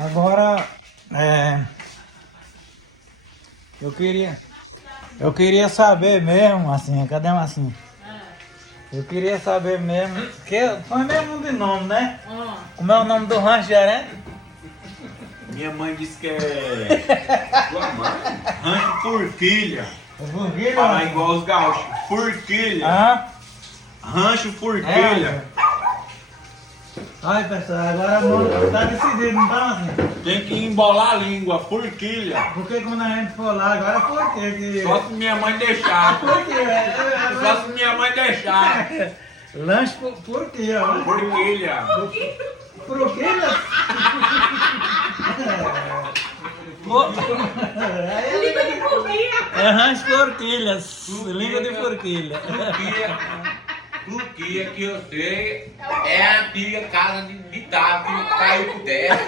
Agora, eu queria saber mesmo, assim, cadê uma assim? Eu queria saber mesmo, que foi mesmo de nome, né? Como é o nome do rancho gerente? Minha mãe disse que é. Sua mãe? Rancho Forquilha. Forquilha? Falar igual os gaúchos. Forquilha. Ah, Rancho Forquilha. ai pessoal, agora não tá decidido, não tá assim? Tem que embolar a língua. Forquilha. Porque quando a gente for lá, agora por quê? Que... Só se minha mãe deixar. Por quê? Só se minha mãe deixar. Lanche por quê? Ó? Forquilha. Por quê? Língua de porquinha. É rancho forquilhas, língua de forquilha. Turquia, que eu sei, é a antiga casa de Tato que caiu por terra.